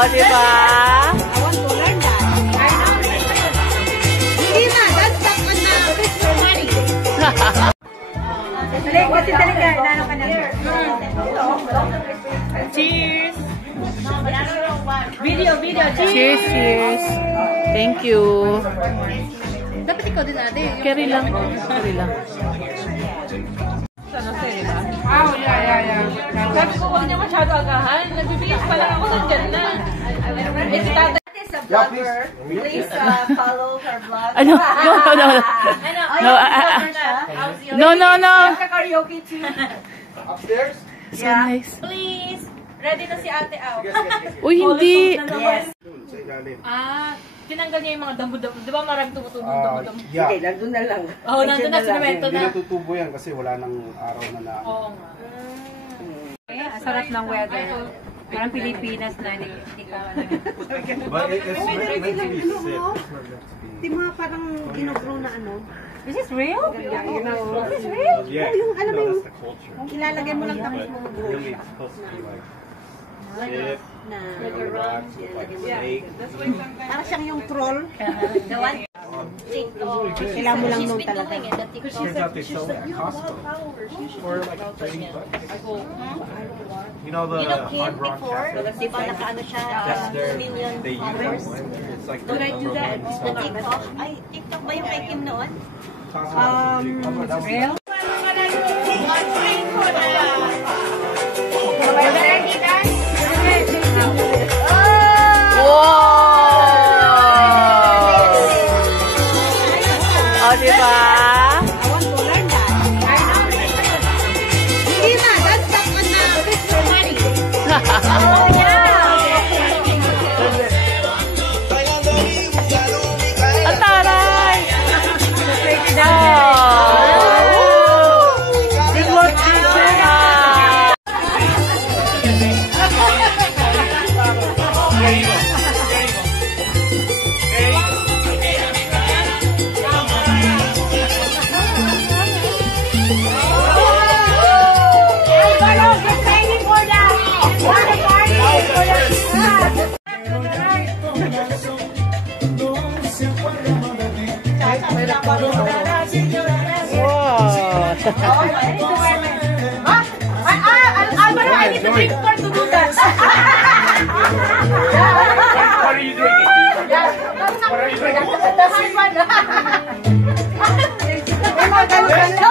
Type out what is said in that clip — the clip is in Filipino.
Oh, diba? I want to learn that. Hindi na, that's not for money. Kasi talaga, lalo ka na. Cheers! Video, Cheers, cheers. Thank you. Dapat ikaw din ate. Carry lang. Sana sa'yo, diba? Oh, yeah. Sabi ko, huwag niya masyado agahan. Nagbibigis pa lang ako nandyan na. Eh, si tatay. Yeah, please. Please follow her vlog. No. No. Karaoke too. Upstairs? So nice. Please. Ready na si ate out. Uy, hindi. Yes. Sa ilalim. Tinanggal niya yung mga damo-damo. Di ba marami tumutulong damo-damo? Yeah. Hindi, nandun na lang. Oo, nandun na, sinumento Hindi na. natutubo yan kasi wala nang araw na Oo nga. Sarap ng weather. Parang Pilipinas na hindi ka But it's meant to be sit. Di mga parang ginugro na ano. This is real? You know. This is real? Yeah. Yung alam mo yung That's the culture. ilalagay mo lang tapos mo Really, it's supposed to be like sit, na relax, with like steak. para siyang yung troll. The one Kailangan mo lang nung talaga. Turns out they sell it at Costco for like $30. You know the Hard Rock Cafe? Di ba nakaano siya? That's their, 2 million they use followers. it. It's like Did I do that? The Costco. TikTok? Ay, TikTok ba yung kay Kim noon? real? Oh, diba? I want to learn that. Hindi na, that's not for money. Oh, yeah. Ang taray! Good luck, teacher! Alvaro, I need to drink more to do that. What are you drinking? What are you drinking? The hard one.